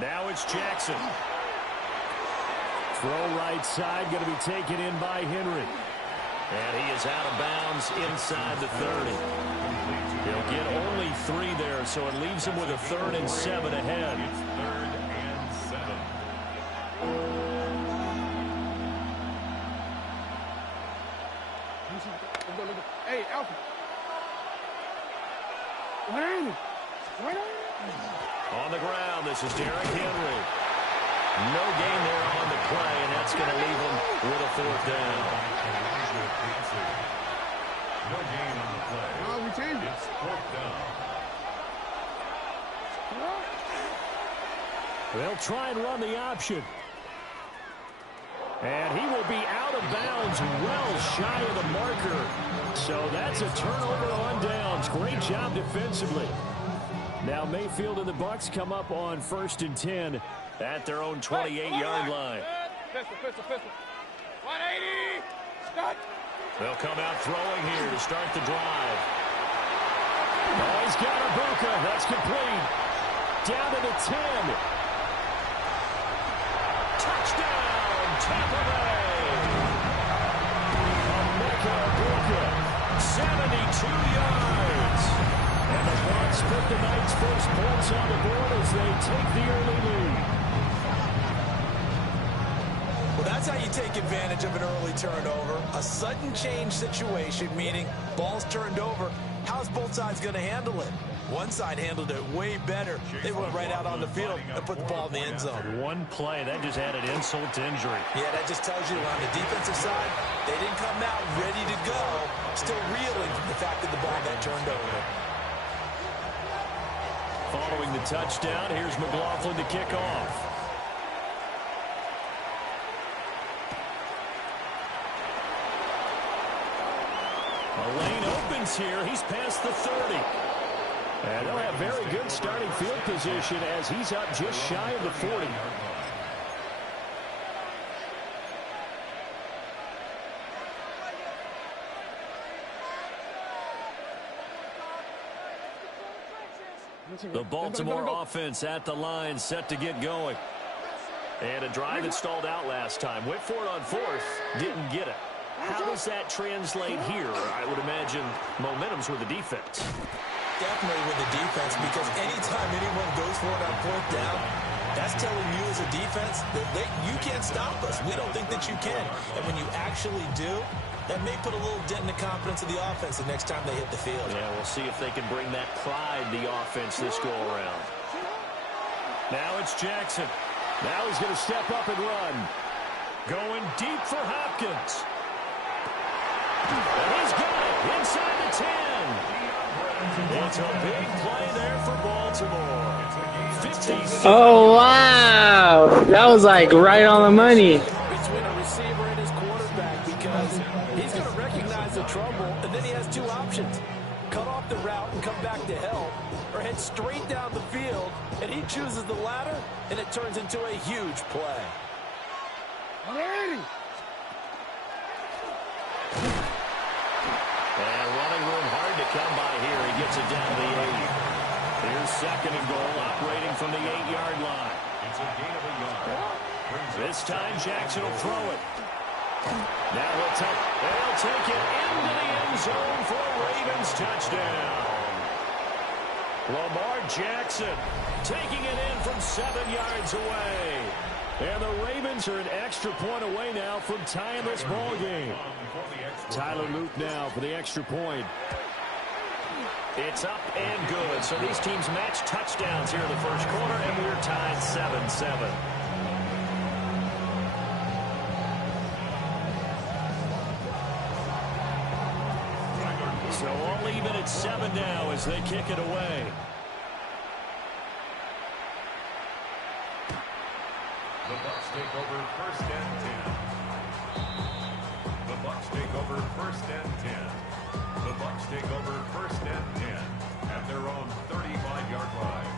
Now it's Jackson. Throw right side, going to be taken in by Henry. And he is out of bounds inside the 30. He'll get only 3 there, so it leaves him with a 3rd and 7 ahead. It's 3rd and 7. Hey, Alpha. On the ground, this is Derrick Henry. No gain there on the play, and that's going to leave him with a 4th down. No gain on the play. No, we changed it. It's 4th down. They'll try and run the option. And he will be out of bounds well shy of the marker. So that's a turnover on downs. Great job defensively. Now Mayfield and the Bucs come up on 1st and 10 at their own 28-yard line. Pistol. 180. Stop. They'll come out throwing here to start the drive. Oh, he's got Ibuka. That's complete. Down to the 10. Touchdown, Tampa Bay. Ibuka, 72 yards. And the Bucs put the night's first points on the board as they take the early lead. Well, that's how you take advantage of an early turnover. A sudden change situation, meaning ball's turned over. How's both sides going to handle it? One side handled it way better. They went right out on the field and put the ball in the end zone. One play, that just added insult to injury. Yeah, that just tells you on the defensive side, they didn't come out ready to go, still reeling from the fact that the ball got turned over. Following the touchdown, here's McLaughlin to kick off. A lane opens here. He's past the 30. And they'll have very good starting field position as he's up just shy of the 40. The Baltimore offense at the line, set to get going. And a drive that stalled out last time. Went for it on 4th, didn't get it. How does that translate here? I would imagine momentum's with the defense. Definitely with the defense, because anytime anyone goes for it on 4th down, that's telling you as a defense that you can't stop us. We don't think that you can. And when you actually do, that may put a little dent in the confidence of the offense the next time they hit the field. Yeah, we'll see if they can bring that pride, the offense, this go-around. Now it's Jackson. Now he's going to step up and run. Going deep for Hopkins. And he's got it inside the 10. It's a big play there for Baltimore. 56. Oh, wow. That was like right on the money. Between a receiver and his quarterback, because he's going to recognize the trouble, and then he has 2 options. Cut off the route and come back to help, or head straight down the field, and he chooses the latter, and it turns into a huge play. 180. And running room hard to come by here. He gets it down to the 80. Here's 2nd and goal, operating from the 8-yard line. It's a gain of a yard. This time Jackson will throw it. Now they'll take it into the end zone for a Ravens touchdown. Lamar Jackson taking it in from 7 yards away. And the Ravens are an extra point away now from tying this ball game. Tyler Luke now for the extra point. It's up and good. So these teams match touchdowns here in the first quarter, and we're tied 7-7. So all even at 7 now as they kick it away. The Bucs take over 1st and 10. The Bucs take over 1st and 10. The Bucs take over 1st and 10 at their own 35-yard line.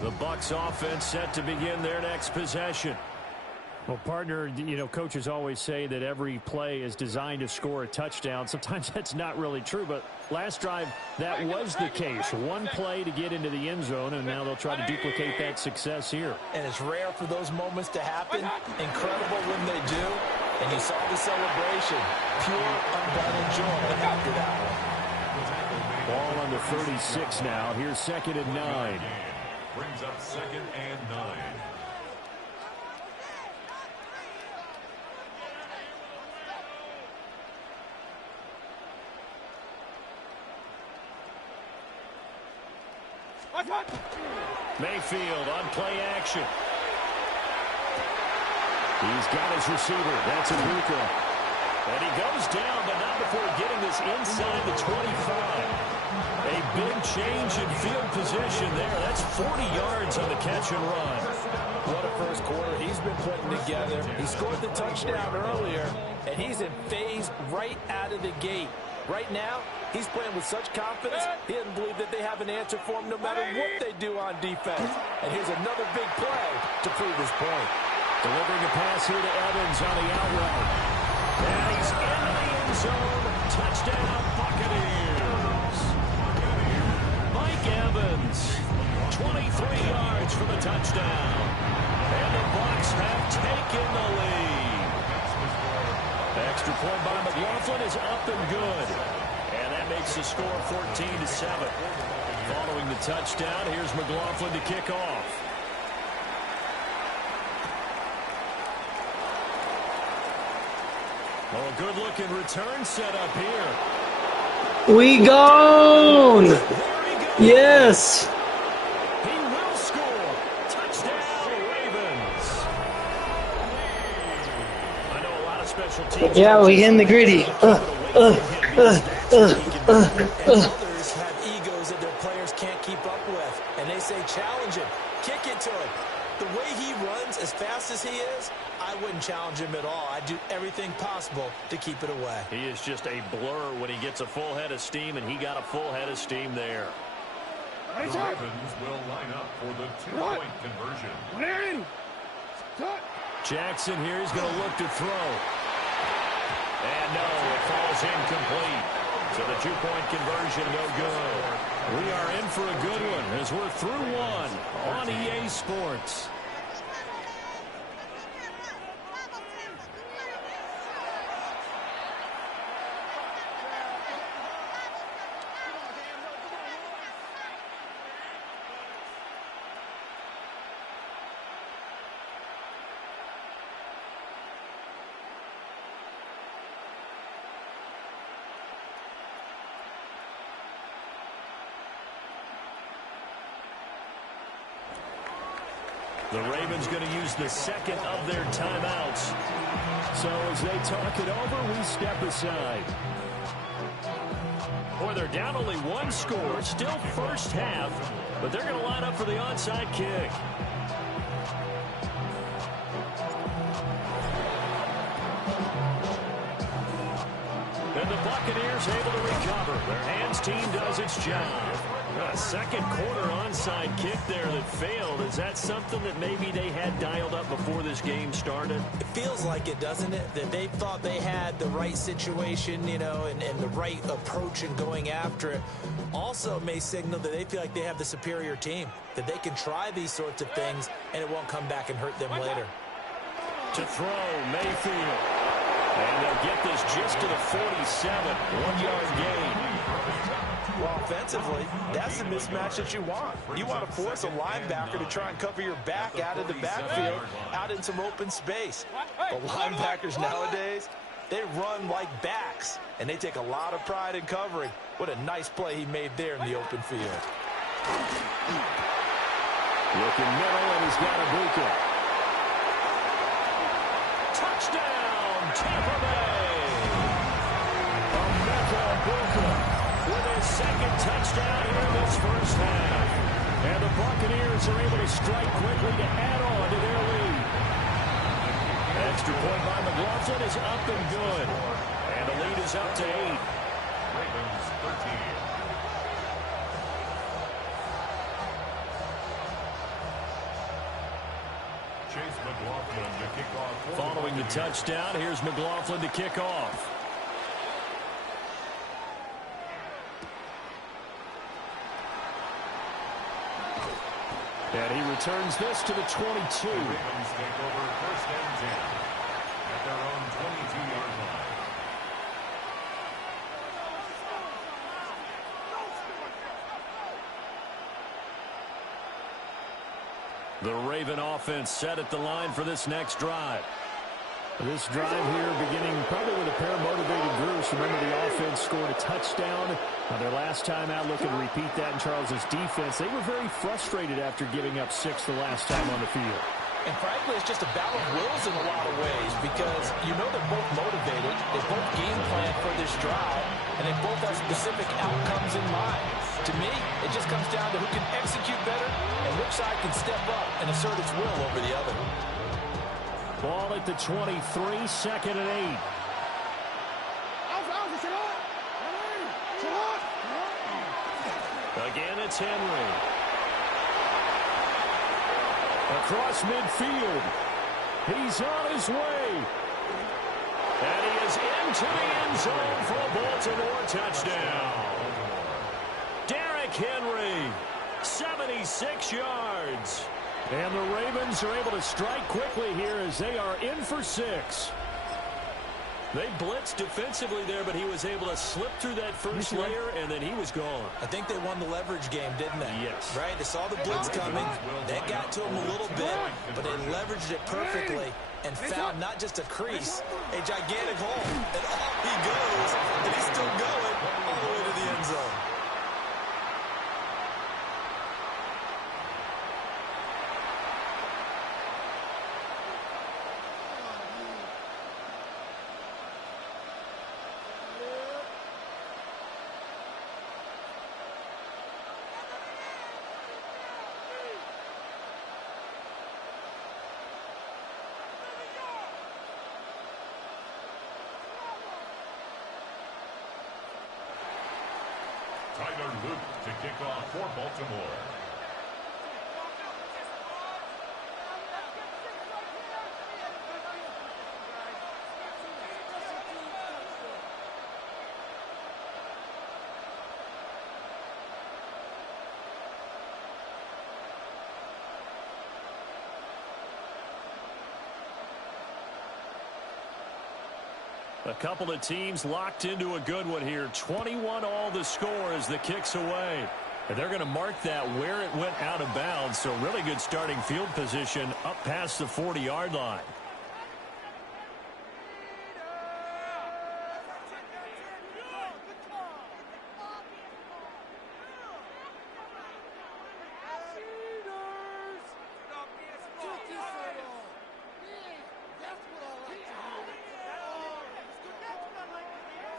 The Bucs offense set to begin their next possession. Well, partner, you know, coaches always say that every play is designed to score a touchdown. Sometimes that's not really true, but last drive, that was the case. One play to get into the end zone, and now they'll try to duplicate that success here. And it's rare for those moments to happen. Incredible when they do. And you saw the celebration. Pure, unbounded joy after that one. Ball on the 36 now. Here's 2nd and 9. Brings up 2nd and 9. Mayfield on play action. He's got his receiver. That's Ibuka. And he goes down, but not before getting this inside the 25. A big change in field position there. That's 40 yards on the catch and run. What a first quarter he's been putting together. He scored the touchdown earlier, and he's in phase right out of the gate. Right now, he's playing with such confidence, he doesn't believe that they have an answer for him no matter what they do on defense. And here's another big play to prove his point. Delivering a pass here to Evans on the out route. And he's in the end zone. Touchdown, Buccaneers. Mike Evans, 23 yards for the touchdown. And the Bucs have taken the lead. Extra point by McLaughlin is up and good. And that makes the score 14-7. Following the touchdown, here's McLaughlin to kick off. Oh, good-looking return set up here. We gone! Yes! He will score. Touchdown, Ravens. I know a lot of special teams. Yeah, we in the gritty. Others have egos that their players can't keep up with, and they say challenge him, kick it to him. The way he runs as fast as he is, I wouldn't challenge him at all. I'd do everything possible to keep it away. He is just a blur when he gets a full head of steam, and he got a full head of steam there. The Ravens will line up for the two-point conversion. Jackson here is going to look to throw. And no, it falls incomplete. So the two-point conversion no good. We are in for a good one as we're through one on EA Sports. The Ravens going to use the second of their timeouts. So as they talk it over, we step aside. Boy, they're down only one score, still first half, but they're going to line up for the onside kick. And the Buccaneers able to recover. Their hands team does its job. A second quarter onside kick there that failed. Is that something that maybe they had dialed up before this game started? It feels like it, doesn't it? That they thought they had the right situation, you know, and the right approach in going after it. Also may signal that they feel like they have the superior team, that they can try these sorts of things and it won't come back and hurt them later. To throw, Mayfield. And they'll get this just to the 47. 1-yard gain. Well, offensively, that's the mismatch that you want. You want to force a linebacker to try and cover your back out of the backfield, out in some open space. The linebackers nowadays, they run like backs, and they take a lot of pride in covering. What a nice play he made there in the open field. Looking middle, and he's got Ibuka. Touchdown, Tampa Bay. Ibuka with his second touchdown here in this first half. And the Buccaneers are able to strike quickly to add on to their lead. Extra point by McLaughlin is up and good. And the lead is up to 8. Ravens 13. Chase McLaughlin to kick off. Following the touchdown, here's McLaughlin to kick off. And he returns this to the 22. The Ravens take over first and 10 at their own 22-yard line. The Raven offense set at the line for this next drive. This drive here beginning probably with a pair of motivated groups. Remember, the offense scored a touchdown their last time out. Looking to repeat that in Charles's defense. They were very frustrated after giving up 6 the last time on the field. And frankly, it's just a battle of wills in a lot of ways because you know they're both motivated. They both game plan for this drive, and they both have specific outcomes in mind. To me, it just comes down to who can execute better and which side can step up and assert its will over the other. Ball at the 23, second and 8. Again, it's Henry. Across midfield. He's on his way. And he is into the end zone for a Baltimore touchdown. Derrick Henry, 76 yards. And the Ravens are able to strike quickly here as they are in for 6. They blitzed defensively there, but he was able to slip through that first layer, and then he was gone. I think they won the leverage game, didn't they? Yes. Right? They saw the blitz coming. That got to him a little bit, but they leveraged it perfectly and found not just a crease, a gigantic hole. And off he goes, and he's still going all the way to the end zone. Tyler Luke to kick off for Baltimore. A couple of teams locked into a good one here. 21 all the score as the kick's away. And they're going to mark that where it went out of bounds. So really good starting field position up past the 40-yard line.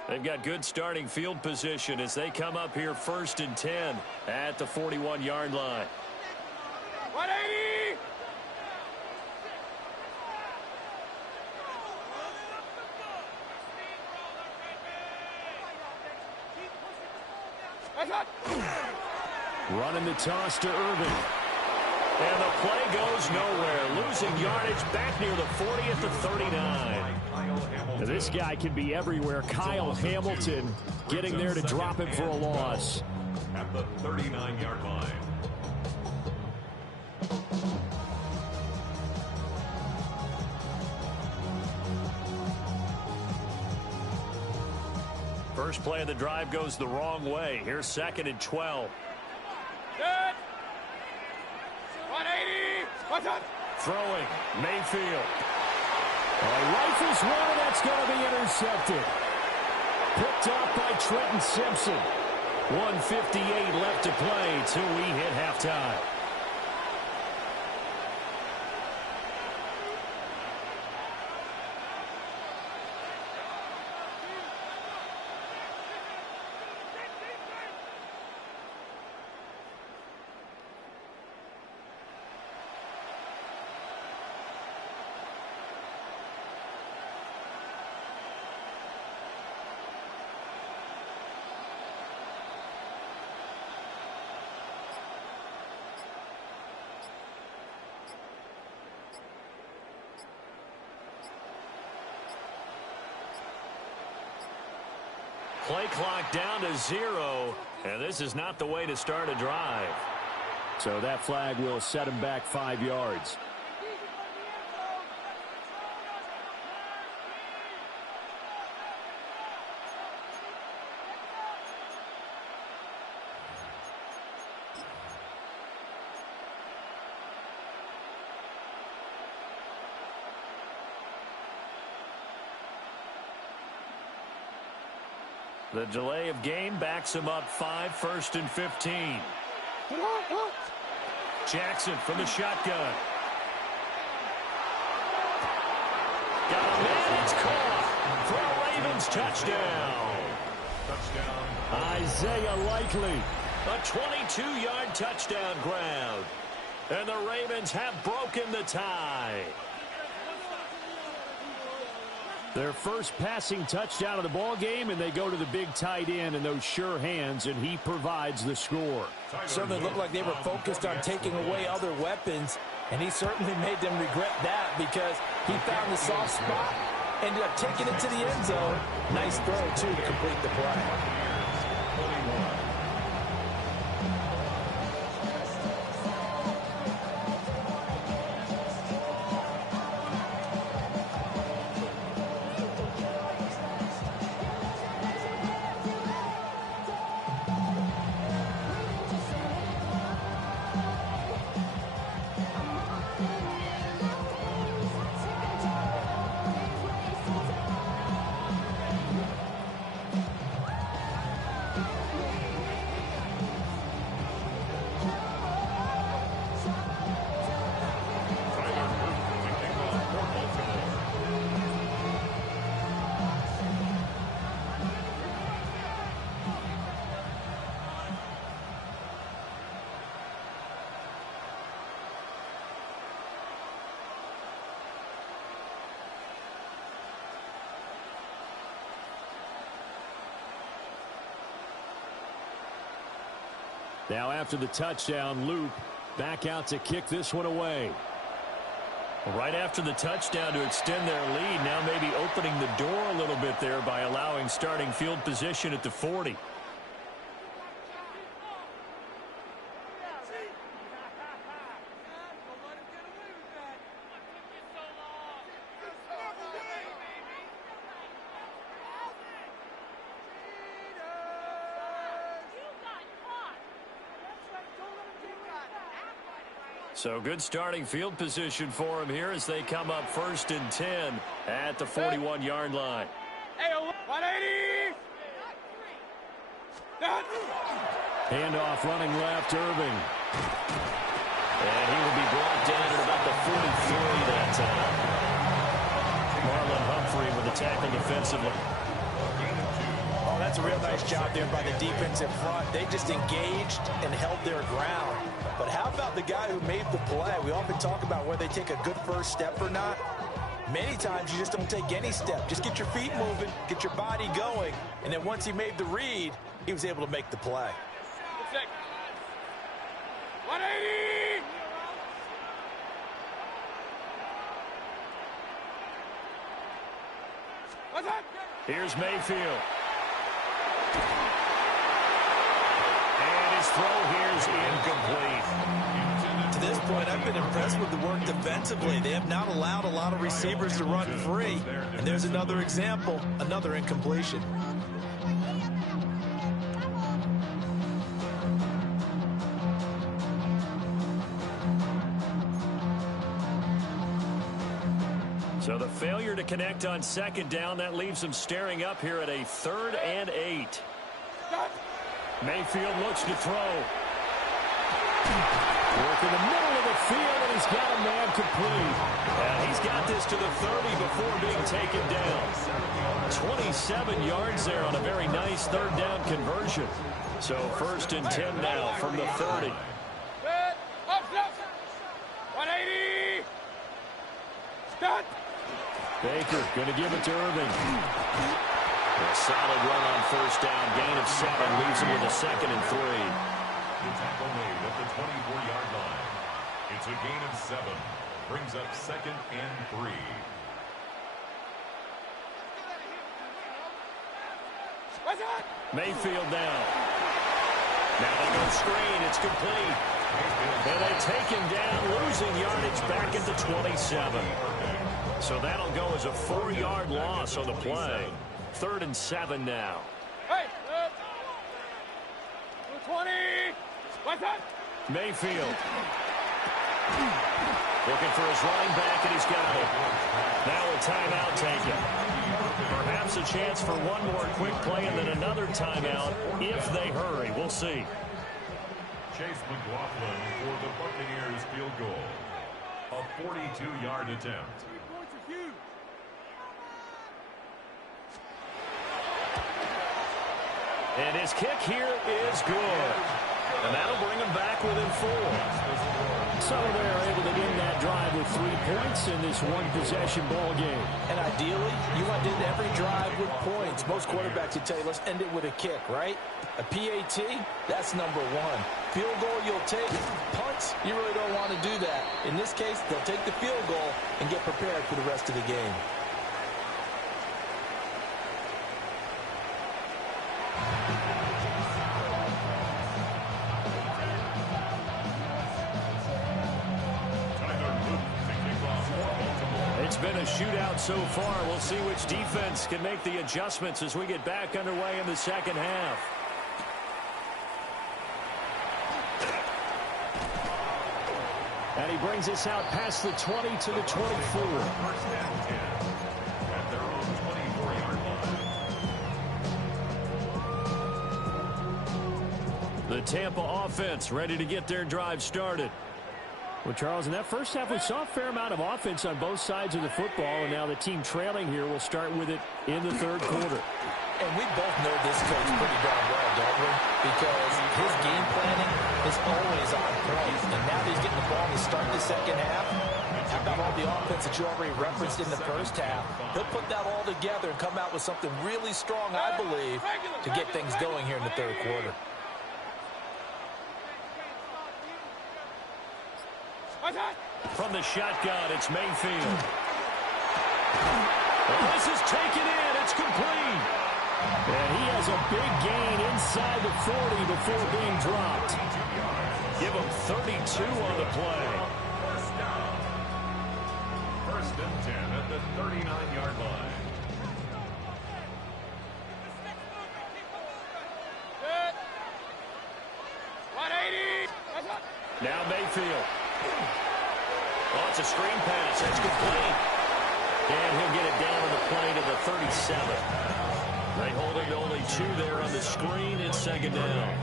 They've got good starting field position as they come up here first and 10 at the 41-yard line. 180! Running the toss to Irvin. And the play goes nowhere. Losing yardage back near the 40 at the 39. Now this guy can be everywhere. Kyle Hamilton getting there to drop him for a loss. At the 39-yard line. First play of the drive goes the wrong way. Here's second and 12. Good. 180. What's up? Throwing. Mayfield. Rifles one, and that's going to be intercepted. Picked off by Trenton Simpson. 1:58 left to play till we hit halftime. play clock down to 0, and this is not the way to start a drive. So that flag will set him back 5 yards. The delay of game backs him up 5, 1st and 15. Jackson from the shotgun. Got a man, it's caught for a Ravens touchdown. Isaiah Likely, a 22-yard touchdown grab. And the Ravens have broken the tie. Their first passing touchdown of the ball game, and they go to the big tight end in those sure hands, and he provides the score. Certainly looked like they were focused on taking away other weapons, and he certainly made them regret that because he found the soft spot, ended up taking it to the end zone. Nice throw, too, to complete the play. Now after the touchdown, Luke back out to kick this one away. Right after the touchdown to extend their lead, now maybe opening the door a little bit there by allowing starting field position at the 40. So good starting field position for him here as they come up 1st and 10 at the 41-yard line. 180! Handoff running left, Irving. And he will be brought down at about the 43 that time. Marlon Humphrey with the tackle defensively. Oh, that's a real nice job there by the defensive front. They just engaged and held their ground. But how about the guy who made the play? We often talk about whether they take a good first step or not. Many times you just don't take any step. Just get your feet moving, get your body going, and then once he made the read, he was able to make the play. 180! What's that? Here's Mayfield. And his throw here is incomplete. To this point, I've been impressed with the work defensively. They have not allowed a lot of receivers to run free. And there's another example, another incompletion. So the failure to connect on 2nd down, that leaves them staring up here at a 3rd and 8. Mayfield looks to throw. Work in the middle of the field, and he's got a man complete. And he's got this to the 30 before being taken down. 27 yards there on a very nice 3rd down conversion. So 1st and 10 now from the 30. 180! Start! Baker going to give it to Irving. A solid run on 1st down. Gain of 7 leaves him with a 2nd and 3. The tackle made at the 24-yard line. It's a gain of 7. Brings up 2nd and 3. What's that? Mayfield now. Now they go screen. It's complete. And they take him down, losing yardage back at the 27. So that'll go as a 4-yard loss on the play. 3rd and 7 now. Hey, 20. What's that? Mayfield. Looking for his running back, and he's got it. Now a timeout taken. Perhaps a chance for one more quick play and then another timeout if they hurry. We'll see. Chase McLaughlin for the Buccaneers field goal. A 42-yard attempt. 3 points are huge. And his kick here is good. And that'll bring him back within 4. So they're able to end that drive with 3 points in this one-possession ball game. And ideally, you want to end every drive with points. Most quarterbacks would tell you, let's end it with a kick, right? A PAT, that's number 1. Field goal, you'll take. Punts, you really don't want to do that. In this case, they'll take the field goal and get prepared for the rest of the game. It's been a shootout so far. We'll see which defense can make the adjustments as we get back underway in the second half. And he brings us out past the 20 to the 24. First and 10 at their own 24-yard line. The Tampa offense ready to get their drive started. Well, Charles, in that first half, we saw a fair amount of offense on both sides of the football, and now the team trailing here will start with it in the 3rd quarter. And we both know this coach pretty darn well, don't we? Because his game planning is always on point. And now that he's getting the ball to start the second half, how about all the offense that you already referenced in the first half? He'll put that all together and come out with something really strong, I believe, to get things going here in the 3rd quarter. From the shotgun, it's Mayfield. Well, this is taken in. It's complete. And he has a big gain inside the 40 before being dropped. Give him 32 on the play. First and 10 at the 39-yard line. Good. 180. Now Mayfield. Oh, it's a screen pass. That's complete. And he'll get it down on the play to the 37. They hold him to only 2 there on the screen. It's 2nd down.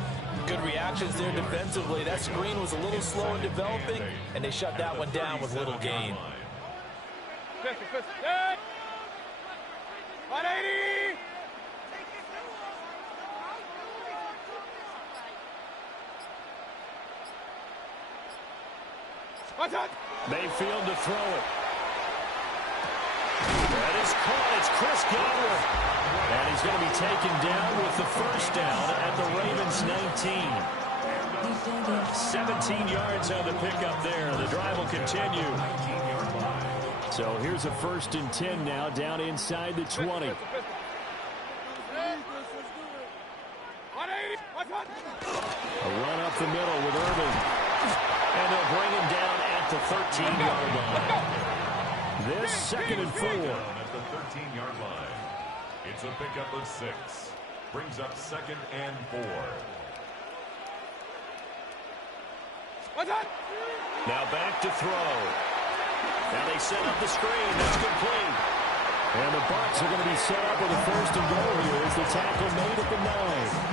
Good reactions there defensively. That screen was a little slow in developing, and they shut that one down with little gain. Good. 180. What's that? Mayfield to throw it. That is caught. It's Chris Godwin. And he's going to be taken down with the 1st down at the Ravens 19. 17 yards on the pickup there. The drive will continue. So here's a 1st and 10 now down inside the 20. 180. What's that? A run up the middle with Irving. And they'll bring him down at the 13-yard line. This 2nd and 4. At the 13-yard line. It's a pickup of 6. Brings up 2nd and 4. What's that? Now back to throw. Now they set up the screen. That's complete. And the Bucs are going to be set up with a 1st and goal here as the tackle made at the 9.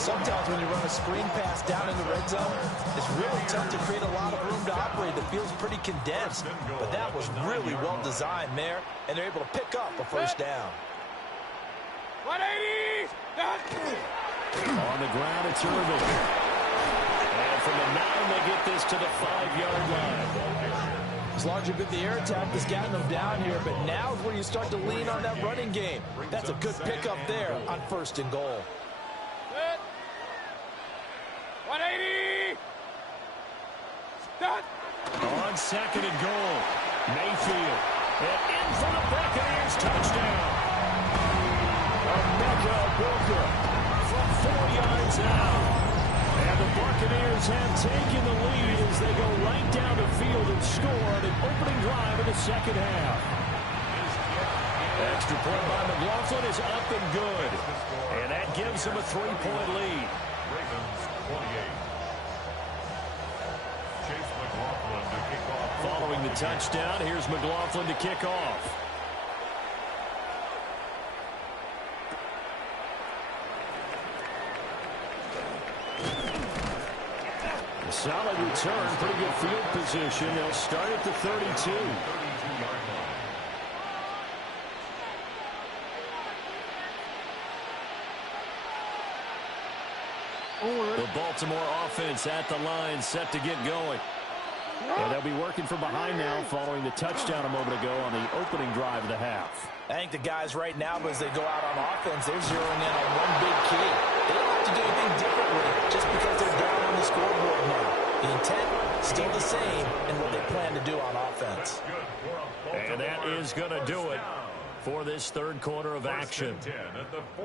Sometimes when you run a screen pass down in the red zone, it's really tough to create a lot of room to operate. It feels pretty condensed. But that was really well designed there, and they're able to pick up a 1st down. 180. On the ground, it's Irving. And from the 9, they get this to the 5-yard line. As largely been the air attack that's gotten them down here, but now is where you start to lean on that running game. That's a good pickup there on 1st and goal. 180. Done. On 2nd and goal, Mayfield. And in for the Buccaneers touchdown. From 4 yards out. And the Buccaneers have taken the lead as they go right down the field and score on an opening drive in the second half. Extra point by McLaughlin is up and good. And that gives them a 3-point lead. Ravens 28. Chase McLaughlin to kick off. Following the touchdown, here's McLaughlin to kick off. A solid return, pretty good field position. They'll start at the 32. 32-yard line. The Baltimore offense at the line, set to get going. And they'll be working from behind now following the touchdown a moment ago on the opening drive of the half. I think the guys right now, as they go out on offense, they're zeroing in on one big key. They don't have to do anything differently just because they're down on the scoreboard now. The intent, still the same in what they plan to do on offense. And that is going to do it for this third quarter of action.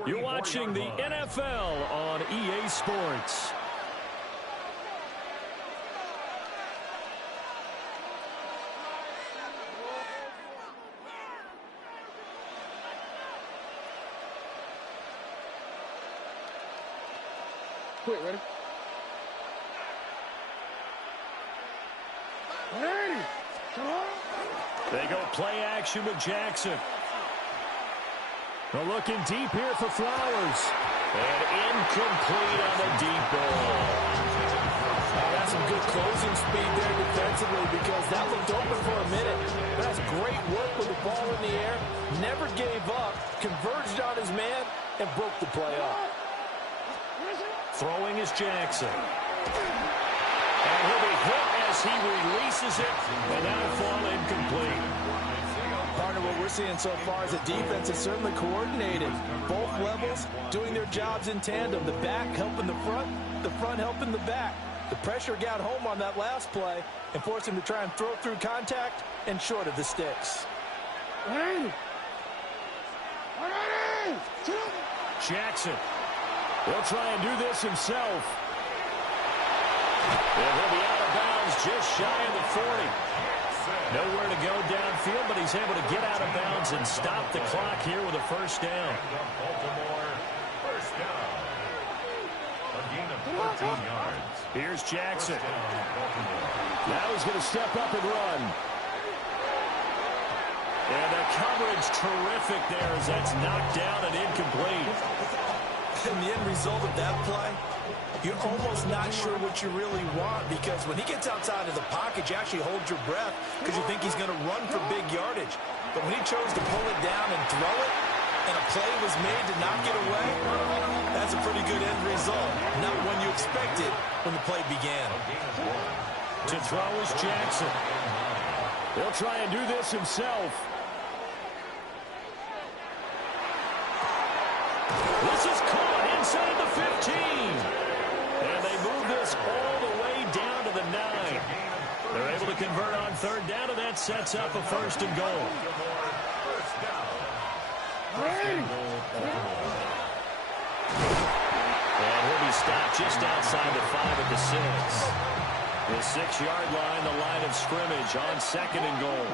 You're watching the NFL on EA Sports. Quick, ready? Ready. Come on. They go play action with Jackson. They're looking deep here for Flowers. And incomplete on the deep ball. That's some good closing speed there defensively because that looked open for a minute. That's great work with the ball in the air. Never gave up, converged on his man, and broke the play up. Throwing is Jackson. And he'll be hit as he releases it. And that'll fall incomplete. Partner, what we're seeing so far is the defense is certainly coordinated. Both levels doing their jobs in tandem. The back helping the front helping the back. The pressure got home on that last play and forced him to try and throw through contact and short of the sticks. Jackson. He'll try and do this himself. And he'll be out of bounds just shy of the 40. Nowhere to go downfield, but he's able to get out of bounds and stop the clock here with a first down. Baltimore, first down. A gain of 14 yards. Here's Jackson. First down, Baltimore. Now he's going to step up and run. And the coverage terrific there as that's knocked down and incomplete. And the end result of that play, you're almost not sure what you really want because when he gets outside of the pocket, you actually hold your breath because you think he's going to run for big yardage. But when he chose to pull it down and throw it, and a play was made to knock it away, that's a pretty good end result. Not one you expected when the play began. To throw is Jackson. He'll try and do this himself. This is caught inside the 15. And they move this all the way down to the 9. They're able to convert on third down, and that sets up a first and goal. And he'll be stopped just outside the 5 at the 6. The 6-yard line, the line of scrimmage on second and goal.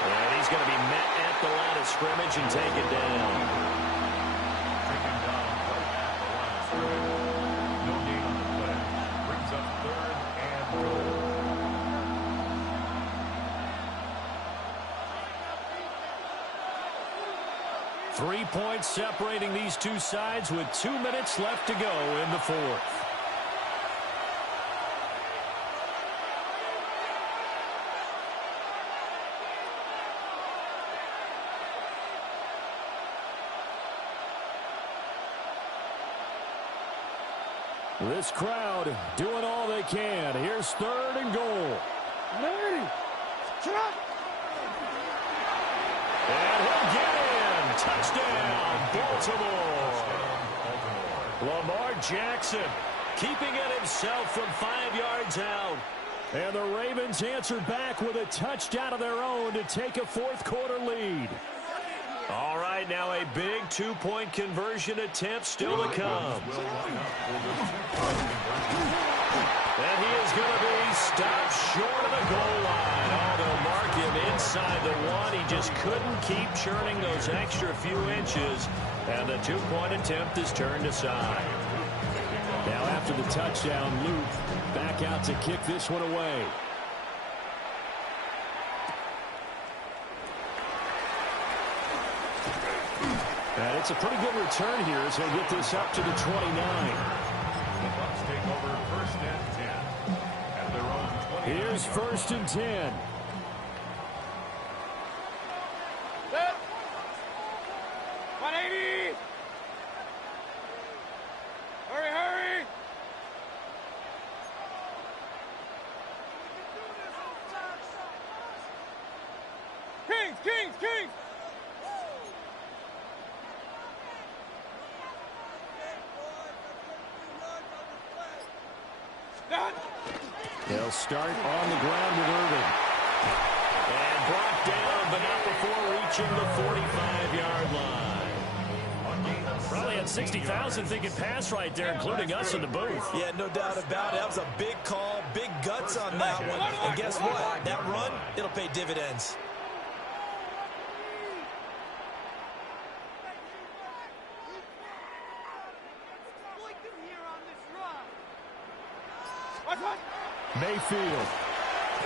And he's going to be met at the line of scrimmage and taken down. Taken down right at the line of scrimmage. No gain on the play. Brings up third and goal. 3 points separating these two sides with 2 minutes left to go in the fourth. This crowd doing all they can. Here's third and goal. 180. Shut up. And he'll get in. Touchdown, Baltimore. Lamar Jackson keeping it himself from 5 yards out. And the Ravens answer back with a touchdown of their own to take a fourth-quarter lead. All right, now a big two-point conversion attempt still to come. And he is going to be stopped short of the goal line. Oh, they'll mark him inside the one. He just couldn't keep churning those extra few inches. And the two-point attempt is turned aside. Now after the touchdown, Luke back out to kick this one away. And it's a pretty good return here as he'll get this up to the 29. The Bucs take over first and 10 at their own 20. Here's first and 10. Set. 180. Hurry, hurry. Kings, Kings, Kings. They'll start on the ground with Irvin. And brought down, but not before reaching the 45-yard line. Probably had 60,000 thinking pass right there, including us in the booth. Yeah, no doubt about it. That was a big call, big guts on that one. And guess what? That run, it'll pay dividends. Mayfield.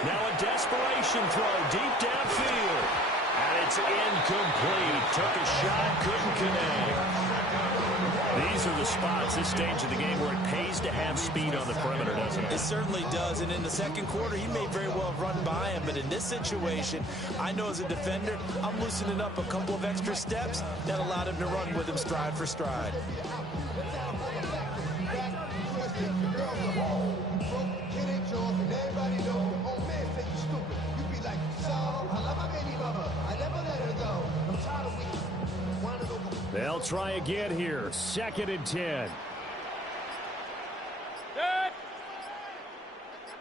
Now a desperation throw deep downfield. And it's incomplete. Took a shot, couldn't connect. These are the spots, this stage of the game, where it pays to have speed on the perimeter, doesn't it? It certainly does. And in the second quarter, he may very well have run by him. But in this situation, I know as a defender, I'm loosening up a couple of extra steps that allowed him to run with him stride for stride. They'll try again here. Second and 10. Set.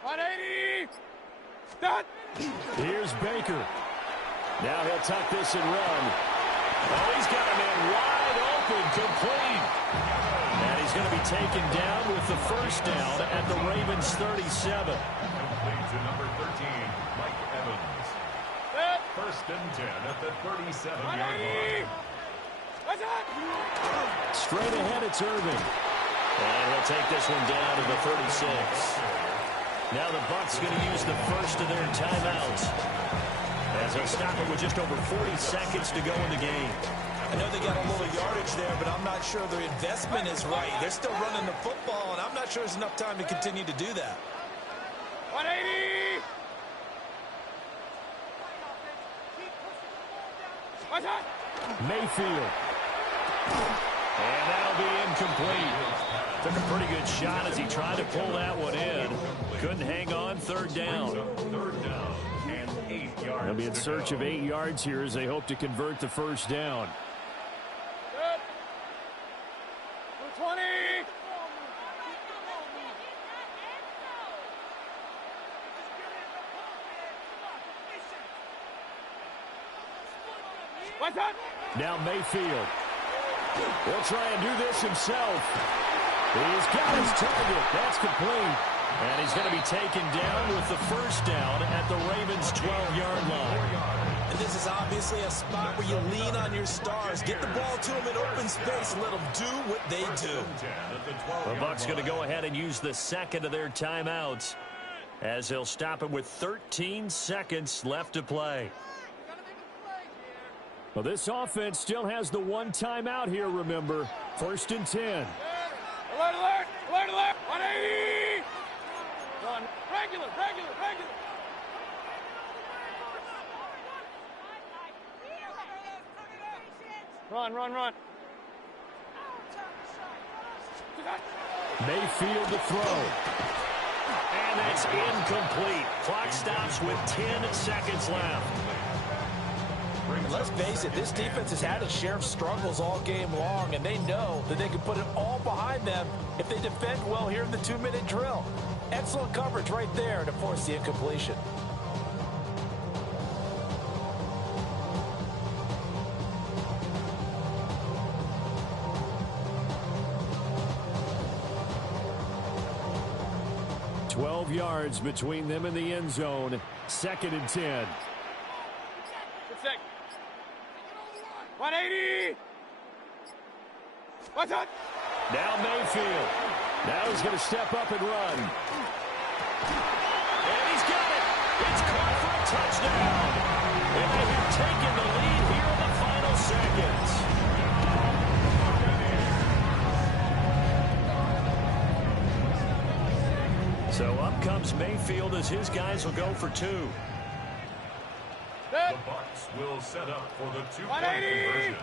180. Set. Here's Baker. Now he'll tuck this and run. Oh, he's got a man wide open, complete. And he's going to be taken down with the first down at the Ravens 37. Complete to number 13, Mike Evans. Set. First and 10 at the 37-yard line. Straight ahead, it's Irving. And he'll take this one down to the 36. Now the Bucs going to use the first of their timeouts, as they'll stop it with just over 40 seconds to go in the game. I know they got a little yardage there, but I'm not sure their investment is right. They're still running the football, and I'm not sure there's enough time to continue to do that. 180. Mayfield. And that'll be incomplete. Took a pretty good shot as he tried to pull that one in. Couldn't hang on. Third down. Third down and 8 yards. They'll be in search of 8 yards here as they hope to convert the first down. Set. 220. What's that? Now Mayfield. He'll try and do this himself. He's got his target. That's complete. And he's going to be taken down with the first down at the Ravens' 12-yard line. And this is obviously a spot where you lean on your stars. Get the ball to them in open space and let them do what they do. The Bucs going to go ahead and use the second of their timeouts, as they'll stop it with 13 seconds left to play. Well, this offense still has the one timeout here, remember. First and 10. Alert, alert, alert, alert. 180. Run. Regular, regular, regular. Run, run, run. Mayfield to throw. And it's incomplete. Clock stops with 10 seconds left. And let's face it, this defense has had its share of struggles all game long, and they know that they can put it all behind them if they defend well here in the 2-minute drill. Excellent coverage right there to force the incompletion. .12 yards between them and the end zone. 2nd and 10. 180. What's up? Now Mayfield. Now he's going to step up and run. And he's got it. It's caught for a touchdown. And they have taken the lead here in the final seconds. So up comes Mayfield as his guys will go for 2. The Bucs will set up for the 2-point conversion.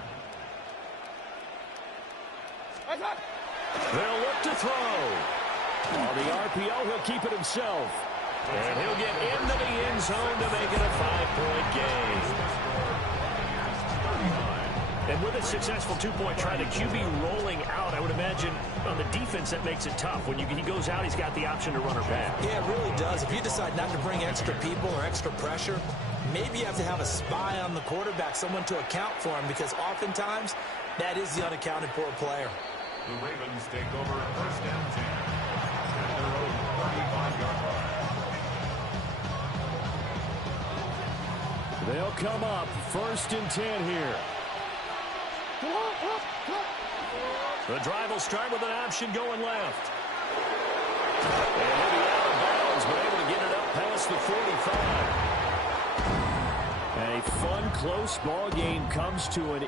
They'll look to throw. On the RPO, he'll keep it himself. And he'll get into the end zone to make it a 5-point game. And with a successful 2-point try, the QB rolling out, I would imagine on the defense that makes it tough. When he goes out, he's got the option to run or pass. Yeah, it really does. If you decide not to bring extra people or extra pressure, maybe you have to have a spy on the quarterback, someone to account for him, because oftentimes that is the unaccounted for player. The Ravens take over 1st and 10 at their own 35-yard line. They'll come up 1st and 10 here. The drive will start with an option going left. And he'll be out of bounds, but able to get it up past the 45. A fun, close ball game comes to an